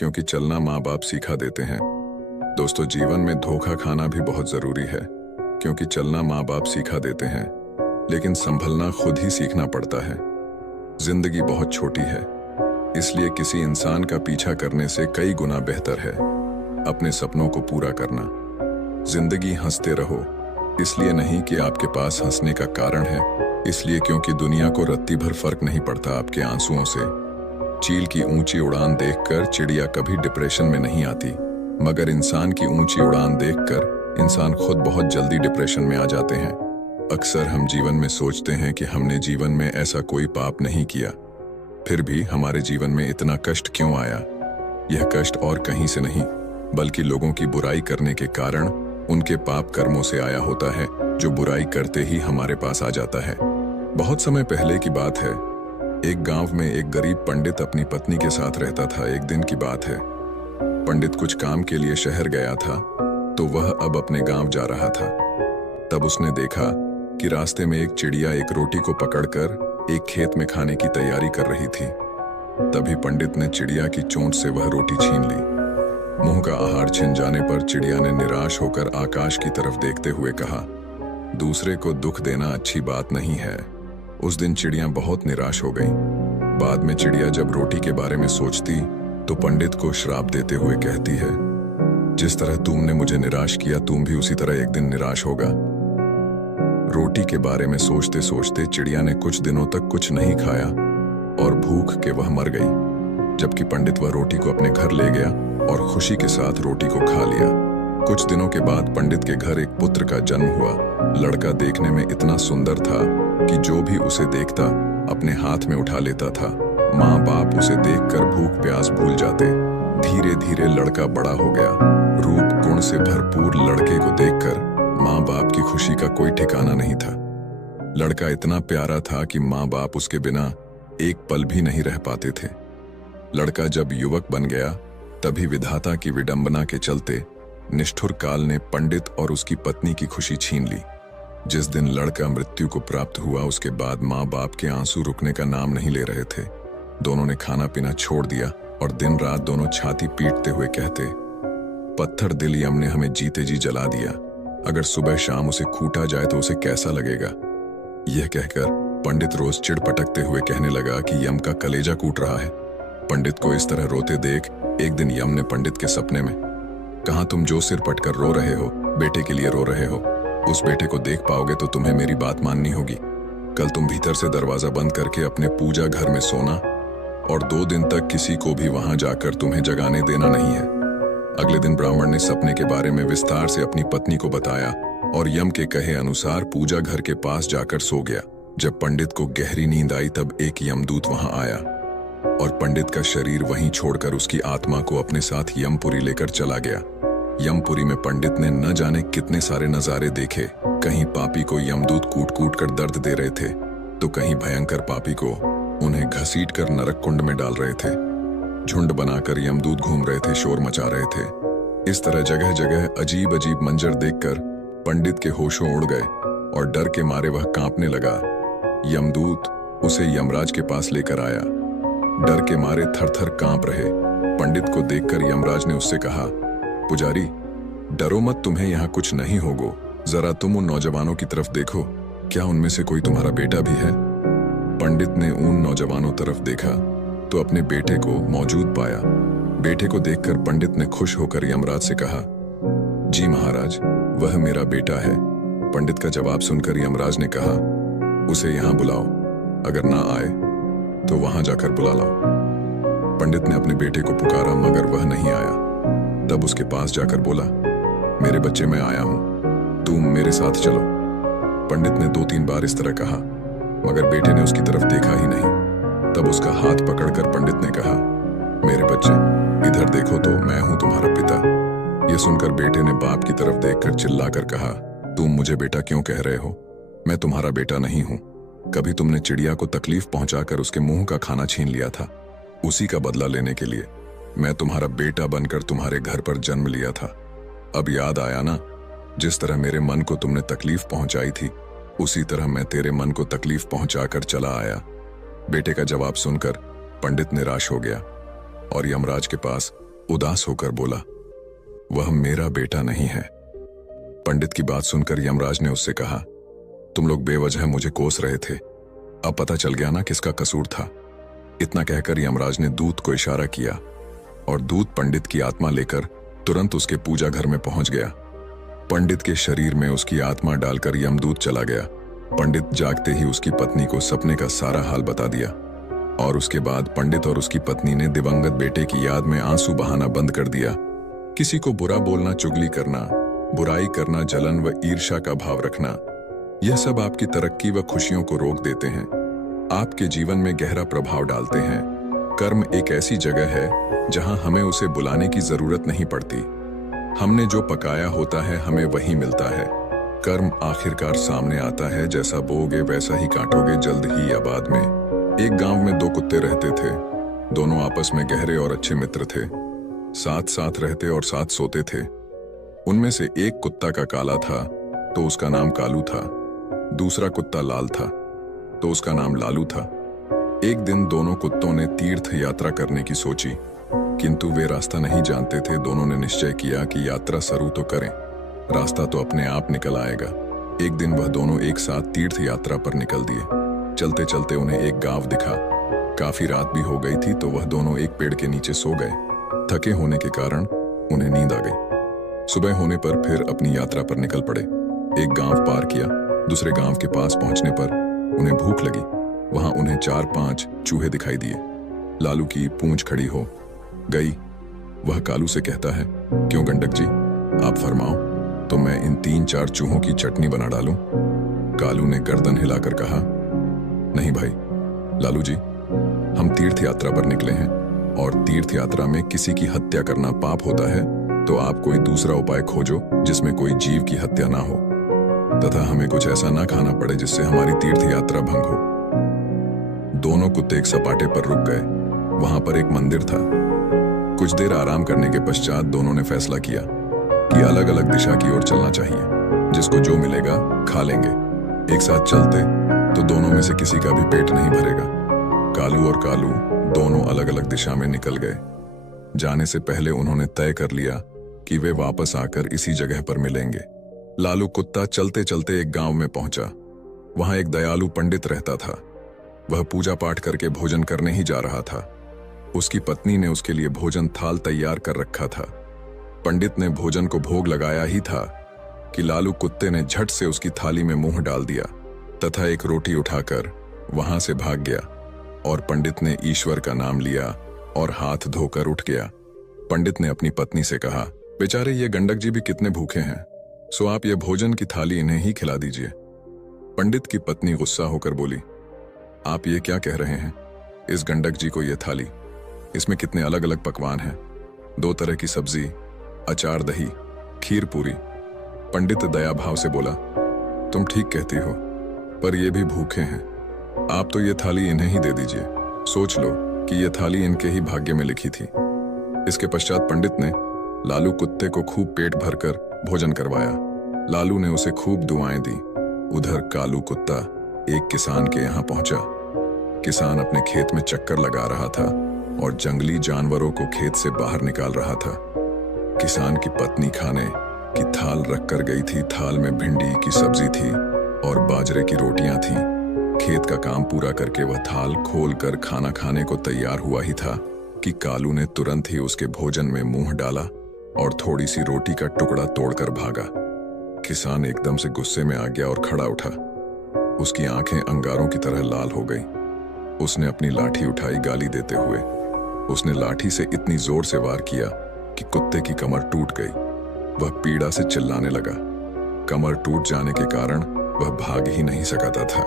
क्योंकि चलना माँ बाप सिखा देते हैं। दोस्तों, जीवन में धोखा खाना भी बहुत जरूरी है, क्योंकि चलना माँ बाप सिखा देते हैं, लेकिन संभलना खुद ही सीखना पड़ता है। जिंदगी बहुत छोटी है, इसलिए किसी इंसान का पीछा करने से कई गुना बेहतर है अपने सपनों को पूरा करना। जिंदगी हंसते रहो, इसलिए नहीं कि आपके पास हंसने का कारण है, इसलिए क्योंकि दुनिया को रत्ती भर फर्क नहीं पड़ता आपके आंसुओं से। चील की ऊंची उड़ान देखकर चिड़िया कभी डिप्रेशन में नहीं आती, मगर इंसान की ऊंची उड़ान देखकर इंसान खुद बहुत जल्दी डिप्रेशन में आ जाते हैं। अक्सर हम जीवन में सोचते हैं कि हमने जीवन में ऐसा कोई पाप नहीं किया, फिर भी हमारे जीवन में इतना कष्ट क्यों आया। यह कष्ट और कहीं से नहीं, बल्कि लोगों की बुराई करने के कारण उनके पाप कर्मों से आया होता है, जो बुराई करते ही हमारे पास आ जाता है। बहुत समय पहले की बात है, एक गांव में एक गरीब पंडित अपनी पत्नी के साथ रहता था। एक दिन की बात है, पंडित कुछ काम के लिए शहर गया था, तो वह अब अपने गांव जा रहा था। तब उसने देखा कि रास्ते में एक चिड़िया एक रोटी को पकड़कर एक खेत में खाने की तैयारी कर रही थी। तभी पंडित ने चिड़िया की चोंच से वह रोटी छीन ली। मुंह का आहार छिन जाने पर चिड़िया ने निराश होकर आकाश की तरफ देखते हुए कहा, दूसरे को दुख देना अच्छी बात नहीं है। उस दिन चिड़िया बहुत निराश हो गई। बाद में चिड़िया जब रोटी के बारे में सोचती तो पंडित को श्राप देते हुए कहती है, जिस तरह तुमने मुझे निराश किया, तुम भी उसी तरह एक दिन निराश होगा। रोटी के बारे में सोचते सोचते चिड़िया ने कुछ दिनों तक कुछ नहीं खाया और भूख के वह मर गई। जबकि पंडित वह रोटी को अपने घर ले गया और खुशी के साथ रोटी को खा लिया। कुछ दिनों के बाद पंडित के घर एक पुत्र का जन्म हुआ। लड़का देखने में इतना सुंदर था कि जो भी उसे देखता अपने हाथ में उठा लेता था। माँ बाप उसे देखकर भूख प्यास भूल जाते। धीरे धीरे लड़का बड़ा हो गया। रूप गुण से भरपूर लड़के को देखकर माँ बाप की खुशी का कोई ठिकाना नहीं था। लड़का इतना प्यारा था कि माँ बाप उसके बिना एक पल भी नहीं रह पाते थे। लड़का जब युवक बन गया, तभी विधाता की विडंबना के चलते निष्ठुर काल ने पंडित और उसकी पत्नी की खुशी छीन ली। जिस दिन लड़का मृत्यु को प्राप्त हुआ, उसके बाद माँ बाप के आंसू रुकने का नाम नहीं ले रहे थे। दोनों ने खाना पीना छोड़ दिया और दिन रात दोनों छाती पीटते हुए कहते, पत्थर दिल यम ने हमें जीते जी जला दिया। अगर सुबह शाम उसे कूटा जाए तो उसे कैसा लगेगा। यह कहकर पंडित रोज चिढ़ पटकते हुए कहने लगा कि यम का कलेजा कूट रहा है। पंडित को इस तरह रोते देख एक दिन यम ने पंडित के सपने में कहा, तुम जो सिर पटकर रो रहे हो, बेटे के लिए रो रहे हो। उस बेटे को देख पाओगे तो तुम्हें मेरी बात माननी होगी। कल तुम भीतर से दरवाजा बंद करके अपने पूजा घर में सोना और 2 दिन तक किसी को भी वहां जाकर तुम्हें जगाने देना नहीं है। अगले दिन ब्राह्मण ने सपने के बारे में विस्तार से अपनी पत्नी को बताया और यम के कहे अनुसार पूजा घर के पास जाकर सो गया। जब पंडित को गहरी नींद आई, तब एक यमदूत वहां आया और पंडित का शरीर वहीं छोड़कर उसकी आत्मा को अपने साथ यमपुरी लेकर चला गया। यमपुरी में पंडित ने न जाने कितने सारे नजारे देखे। कहीं पापी को यमदूत कूट कूट कर दर्द दे रहे थे, तो कहीं भयंकर पापी को उन्हें घसीट कर नरक कुंड में डाल रहे थे। झुंड बनाकर यमदूत घूम रहे थे, शोर मचा रहे थे। इस तरह जगह जगह अजीब अजीब मंजर देखकर पंडित के होशों उड़ गए और डर के मारे वह कांपने लगा। यमदूत उसे यमराज के पास लेकर आया। डर के मारे थर थर कांप रहे पंडित को देखकर यमराज ने उससे कहा, पुजारी, डरो मत, तुम्हें यहाँ कुछ नहीं होगो। जरा तुम उन नौजवानों की तरफ देखो, क्या उनमें से कोई तुम्हारा बेटा भी है। पंडित ने उन नौजवानों तरफ देखा तो अपने बेटे को मौजूद पाया। बेटे को देखकर पंडित ने खुश होकर यमराज से कहा, जी महाराज, वह मेरा बेटा है। पंडित का जवाब सुनकर यमराज ने कहा, उसे यहाँ बुलाओ, अगर ना आए तो वहां जाकर बुला लाओ। पंडित ने अपने बेटे को पुकारा, मगर वह नहीं आया। तब उसके पास जाकर बोला, मेरे बच्चे, मैं आया हूं, तुम मेरे साथ चलो। पंडित ने 2-3 बार इस तरह कहा, मगर बेटे ने उसकी तरफ देखा ही नहीं। तब उसका हाथ पकड़कर पंडित ने कहा, मेरे बच्चे, इधर देखो तो मैं हूं तुम्हारा पिता। यह सुनकर बेटे ने बाप की तरफ देखकर चिल्लाकर कहा, तुम मुझे बेटा क्यों कह रहे हो? मैं तुम्हारा बेटा नहीं हूं। कभी तुमने चिड़िया को तकलीफ पहुंचाकर उसके मुंह का खाना छीन लिया था। उसी का बदला लेने के लिए मैं तुम्हारा बेटा बनकर तुम्हारे घर पर जन्म लिया था। अब याद आया ना, जिस तरह मेरे मन को तुमने तकलीफ पहुंचाई थी, उसी तरह मैं तेरे मन को तकलीफ पहुंचाकर चला आया। बेटे का जवाब सुनकर पंडित निराश हो गया और यमराज के पास उदास होकर बोला, वह मेरा बेटा नहीं है। पंडित की बात सुनकर यमराज ने उससे कहा, तुम लोग बेवजह मुझे कोस रहे थे, अब पता चल गया ना किसका कसूर था। इतना कहकर यमराज ने दूत को इशारा किया और दूत पंडित की आत्मा लेकर तुरंत उसके पूजा घर में पहुंच गया। पंडित के शरीर में उसकी आत्मा डालकर यमदूत चला गया। पंडित जागते ही उसकी पत्नी को सपने का सारा हाल बता दिया और उसके बाद पंडित और उसकी पत्नी ने दिवंगत बेटे की याद में आंसू बहाना बंद कर दिया। किसी को बुरा बोलना, चुगली करना, बुराई करना, जलन व ईर्ष्या का भाव रखना, यह सब आपकी तरक्की व खुशियों को रोक देते हैं, आपके जीवन में गहरा प्रभाव डालते हैं। कर्म एक ऐसी जगह है जहां हमें उसे बुलाने की जरूरत नहीं पड़ती। हमने जो पकाया होता है हमें वही मिलता है। कर्म आखिरकार सामने आता है, जैसा बोओगे वैसा ही काटोगे, जल्द ही या बाद में। एक गांव में 2 कुत्ते रहते थे। दोनों आपस में गहरे और अच्छे मित्र थे। साथ साथ रहते और साथ सोते थे। उनमें से एक कुत्ता का काला था तो उसका नाम कालू था। दूसरा कुत्ता लाल था तो उसका नाम लालू था। एक दिन दोनों कुत्तों ने तीर्थ यात्रा करने की सोची, किंतु वे रास्ता नहीं जानते थे। दोनों ने निश्चय किया कि यात्रा शुरू तो करें, रास्ता तो अपने आप निकल आएगा। एक दिन वह दोनों एक साथ तीर्थ यात्रा पर निकल दिए। चलते चलते उन्हें एक गांव दिखा। काफी रात भी हो गई थी तो वह दोनों एक पेड़ के नीचे सो गए। थके होने के कारण उन्हें नींद आ गई। सुबह होने पर फिर अपनी यात्रा पर निकल पड़े। एक गांव पार किया। दूसरे गांव के पास पहुंचने पर उन्हें भूख लगी। वहां उन्हें 4-5 चूहे दिखाई दिए। लालू की पूंछ खड़ी हो गई। वह कालू से कहता है, क्यों गंडक जी, आप फरमाओ तो मैं इन 3-4 चूहों की चटनी बना डालूं। कालू ने गर्दन हिलाकर कहा, नहीं भाई लालू जी, हम तीर्थ यात्रा पर निकले हैं और तीर्थ यात्रा में किसी की हत्या करना पाप होता है, तो आप कोई दूसरा उपाय खोजो जिसमें कोई जीव की हत्या ना हो तथा हमें कुछ ऐसा ना खाना पड़े जिससे हमारी तीर्थ यात्रा भंग हो। दोनों कुत्ते एक सपाटे पर रुक गए। वहां पर एक मंदिर था। कुछ देर आराम करने के पश्चात दोनों ने फैसला किया कि अलग अलग दिशा की ओर चलना चाहिए। जिसको जो मिलेगा खा लेंगे। एक साथ चलते तो दोनों में से किसी का भी पेट नहीं भरेगा। कालू और कालू दोनों अलग अलग दिशा में निकल गए। जाने से पहले उन्होंने तय कर लिया कि वे वापस आकर इसी जगह पर मिलेंगे। लालू कुत्ता चलते चलते एक गांव में पहुंचा। वहां एक दयालु पंडित रहता था। वह पूजा पाठ करके भोजन करने ही जा रहा था। उसकी पत्नी ने उसके लिए भोजन थाल तैयार कर रखा था। पंडित ने भोजन को भोग लगाया ही था कि लालू कुत्ते ने झट से उसकी थाली में मुंह डाल दिया तथा एक रोटी उठाकर वहां से भाग गया और पंडित ने ईश्वर का नाम लिया और हाथ धोकर उठ गया। पंडित ने अपनी पत्नी से कहा, बेचारे ये गंडक जी भी कितने भूखे हैं, सो आप ये भोजन की थाली इन्हें ही खिला दीजिए। पंडित की पत्नी गुस्सा होकर बोली, आप ये क्या कह रहे हैं? इस गंडक जी को ये थाली, इसमें कितने अलग अलग पकवान हैं, 2 तरह की सब्जी, अचार, दही, खीर, पूरी। पंडित दया भाव से बोला, तुम ठीक कहती हो, पर ये भी भूखे हैं। आप तो ये थाली इन्हें ही दे दीजिए। सोच लो कि ये थाली इनके ही भाग्य में लिखी थी। इसके पश्चात पंडित ने लालू कुत्ते को खूब पेट भरकर भोजन करवाया। लालू ने उसे खूब दुआएं दी। उधर कालू कुत्ता एक किसान के यहाँ पहुंचा। किसान अपने खेत में चक्कर लगा रहा था और जंगली जानवरों को खेत से बाहर निकाल रहा था। किसान की पत्नी खाने की थाल रख कर गई थी। थाल में भिंडी की सब्जी थी और बाजरे की रोटियां थीं। खेत का काम पूरा करके वह थाल खोलकर खाना खाने को तैयार हुआ ही था कि कालू ने तुरंत ही उसके भोजन में मुंह डाला और थोड़ी सी रोटी का टुकड़ा तोड़कर भागा। किसान एकदम से गुस्से में आ गया और खड़ा उठा। उसकी आंखें अंगारों की तरह लाल हो गई। उसने अपनी लाठी उठाई गाली देते हुए। उसने लाठी से इतनी जोर से वार किया कि कुत्ते की कमर टूट गई। वह पीड़ा से चिल्लाने लगा। कमर टूट जाने के कारण वह भाग ही नहीं सकता था।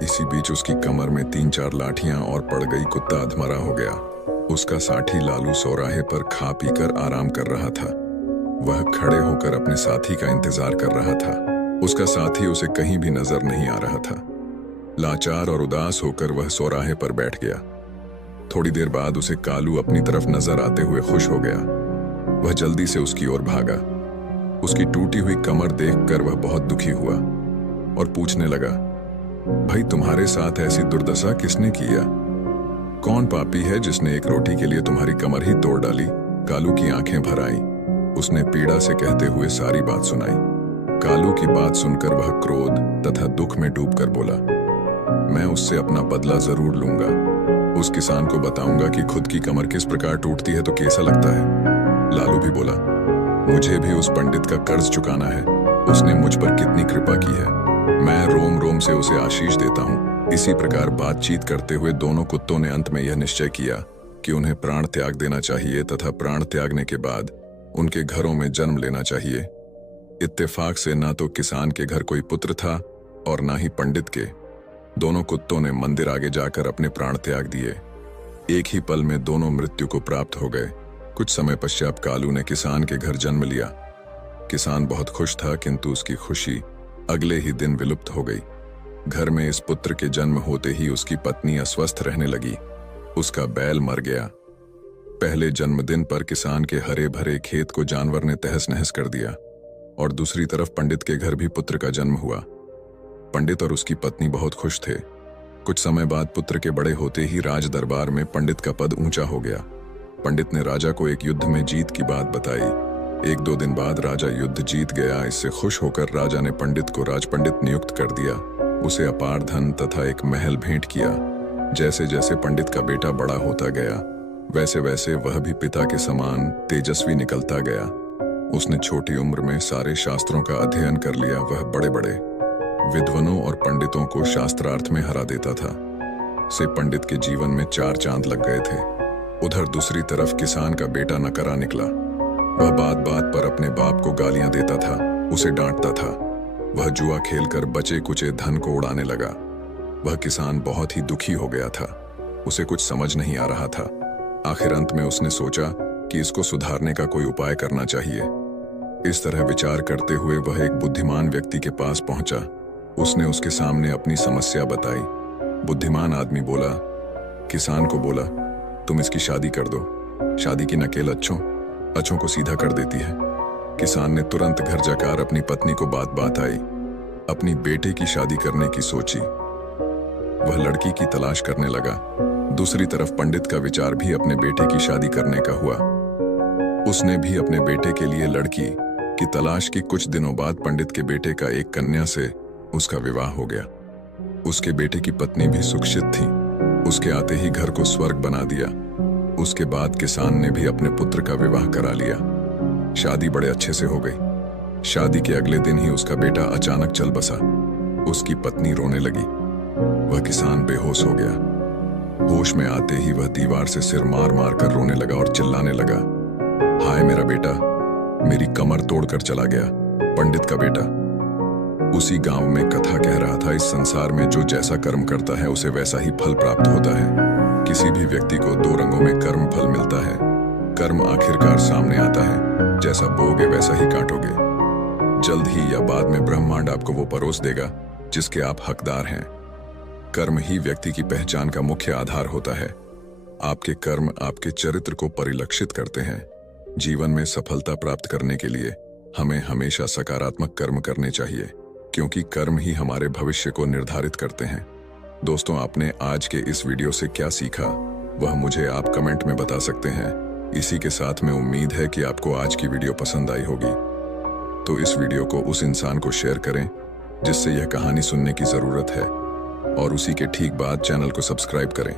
इसी बीच उसकी कमर में 3-4 लाठियां और पड़ गई। कुत्ता अधमरा हो गया। उसका साथी लालू चौराहे पर खा पीकर आराम कर रहा था। वह खड़े होकर अपने साथी का इंतजार कर रहा था। उसका साथी उसे कहीं भी नजर नहीं आ रहा था। लाचार और उदास होकर वह चौराहे पर बैठ गया। थोड़ी देर बाद उसे कालू अपनी तरफ नजर आते हुए खुश हो गया। वह जल्दी से उसकी ओर भागा। उसकी टूटी हुई कमर देखकर वह बहुत दुखी हुआ और पूछने लगा, भाई तुम्हारे साथ ऐसी दुर्दशा किसने किया? कौन पापी है जिसने एक रोटी के लिए तुम्हारी कमर ही तोड़ डाली? कालू की आंखें भर आईं। उसने पीड़ा से कहते हुए सारी बात सुनाई। कालू की बात सुनकर वह क्रोध तथा दुख में डूबकर बोला, मैं उससे अपना बदला जरूर लूंगा। उस किसान को बताऊंगा कि खुद की कमर किस प्रकार टूटती है तो कैसा लगता है। लालू भी बोला, मुझे भी उस पंडित का कर्ज चुकाना है। उसने मुझ पर कितनी कृपा की है। मैं रोम रोम से उसे आशीष देता हूँ। इसी प्रकार बातचीत करते हुए दोनों कुत्तों ने अंत में यह निश्चय किया कि उन्हें प्राण त्याग देना चाहिए तथा प्राण त्यागने के बाद उनके घरों में जन्म लेना चाहिए। इत्तेफाक से ना तो किसान के घर कोई पुत्र था और ना ही पंडित के। दोनों कुत्तों ने मंदिर आगे जाकर अपने प्राण त्याग दिए। एक ही पल में दोनों मृत्यु को प्राप्त हो गए। कुछ समय पश्चात कालू ने किसान के घर जन्म लिया। किसान बहुत खुश था, किंतु उसकी खुशी अगले ही दिन विलुप्त हो गई। घर में इस पुत्र के जन्म होते ही उसकी पत्नी अस्वस्थ रहने लगी। उसका बैल मर गया। पहले जन्मदिन पर किसान के हरे भरे खेत को जानवर ने तहस नहस कर दिया और दूसरी तरफ पंडित के घर भी पुत्र का जन्म हुआ। पंडित और उसकी पत्नी बहुत खुश थे। कुछ समय बाद पुत्र के बड़े होते ही राज दरबार में पंडित का पद ऊंचा हो गया। पंडित ने राजा को एक युद्ध में जीत की बात बताई। एक दो दिन बाद राजा युद्ध जीत गया। इससे खुश होकर राजा ने पंडित को राजपंडित नियुक्त कर दिया। उसे अपार धन तथा एक महल भेंट किया। जैसे जैसे पंडित का बेटा बड़ा होता गया वैसे वैसे वह भी पिता के समान तेजस्वी निकलता गया। उसने छोटी उम्र में सारे शास्त्रों का अध्ययन कर लिया। वह बड़े बड़े विद्वानों और पंडितों को शास्त्रार्थ में हरा देता था। से पंडित के जीवन में 4 चांद लग गए थे। उधर दूसरी तरफ किसान का बेटा नकरा निकला। वह बात बात पर अपने बाप को गालियां देता था, उसे डांटता था। वह जुआ खेलकर बचे कुचे धन को उड़ाने लगा। वह किसान बहुत ही दुखी हो गया था। उसे कुछ समझ नहीं आ रहा था। आखिर अंत में उसने सोचा कि इसको सुधारने का कोई उपाय करना चाहिए। इस तरह विचार करते हुए वह एक बुद्धिमान व्यक्ति के पास पहुंचा। उसने उसके सामने अपनी समस्या बताई। बुद्धिमान आदमी बोला, किसान को बोला, तुम इसकी शादी कर दो। शादी की नकेल अच्छों को सीधा कर देती है। किसान ने तुरंत घर जाकर अपनी पत्नी को बात बात आई। अपनी बेटे की शादी करने की सोची। वह लड़की की तलाश करने लगा। दूसरी तरफ पंडित का विचार भी अपने बेटे की शादी करने का हुआ। उसने भी अपने बेटे के लिए लड़की की तलाश की। कुछ दिनों बाद पंडित के बेटे का एक कन्या से उसका विवाह हो गया। उसके बेटे की पत्नी भी सुशिक्षित थी। उसके आते ही घर को स्वर्ग बना दिया। उसके बाद किसान ने भी अपने पुत्र का विवाह करा लिया। शादी बड़े अच्छे से हो गई। शादी के अगले दिन ही उसका बेटा अचानक चल बसा। उसकी पत्नी रोने लगी। वह किसान बेहोश हो गया। होश में आते ही वह दीवार से सिर मार मार कर रोने लगा और चिल्लाने लगा, हाय मेरा बेटा, मेरी कमर तोड़कर चला गया। पंडित का बेटा उसी गांव में कथा कह रहा था, इस संसार में जो जैसा कर्म करता है उसे वैसा ही फल प्राप्त होता है। किसी भी व्यक्ति को 2 रंगों में कर्म फल मिलता है। कर्म आखिरकार सामने आता है, जैसा बोगे वैसा ही काटोगे। जल्द ही या बाद में ब्रह्मांड आपको वो परोस देगा जिसके आप हकदार हैं। कर्म ही व्यक्ति की पहचान का मुख्य आधार होता है। आपके कर्म आपके चरित्र को परिलक्षित करते हैं। जीवन में सफलता प्राप्त करने के लिए हमें हमेशा सकारात्मक कर्म करने चाहिए, क्योंकि कर्म ही हमारे भविष्य को निर्धारित करते हैं। दोस्तों, आपने आज के इस वीडियो से क्या सीखा वह मुझे आप कमेंट में बता सकते हैं। इसी के साथ में उम्मीद है कि आपको आज की वीडियो पसंद आई होगी। तो इस वीडियो को उस इंसान को शेयर करें जिससे यह कहानी सुनने की जरूरत है, और उसी के ठीक बाद चैनल को सब्सक्राइब करें।